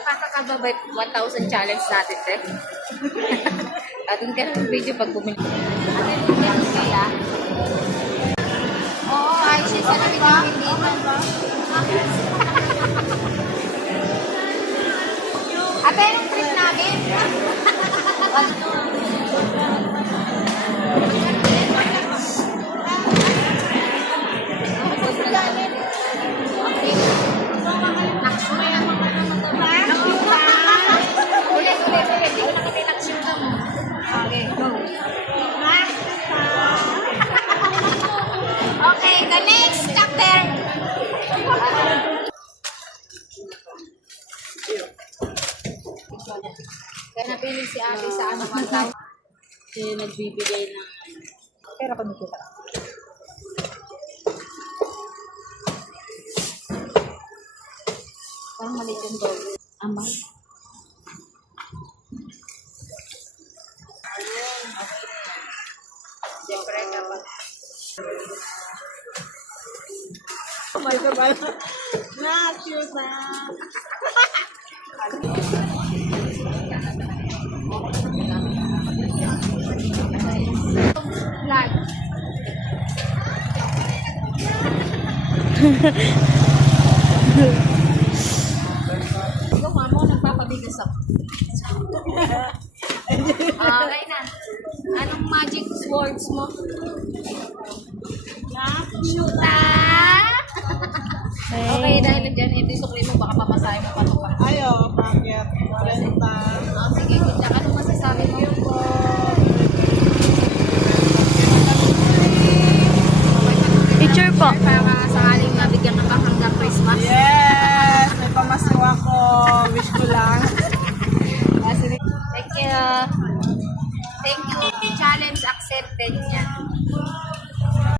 Nakakakababay 1,000 challenge natin, te. Atin ka ng video pag bumili. Ate, bumili kaya? Oo, ay siya sa namin ng hindi ba? Ate, anong trip namin? Okay, the next chapter. Kaya napili si ate sa ano man tao. Nagbibigay ng pera pa nito. Parang maliit yung doble. Ama. Siyempre dapat. Bye-bye. Cheers na. Flag. Yung mamo, nagpapabigas ako. Okay na. Anong magic words mo? Shoota! Okay, dahil dyan, ito yung sukli mo, baka pamasahe mo pa ito pa. Ayo, bakit? 40. Sige, good luck. Anong masasabi mo? Picture po. Para sakaling mabigyan ka pa hanggang Christmas. Yes! May pamasiwa ko. Wish ko lang. Thank you. Thank you. Challenge accepted niya.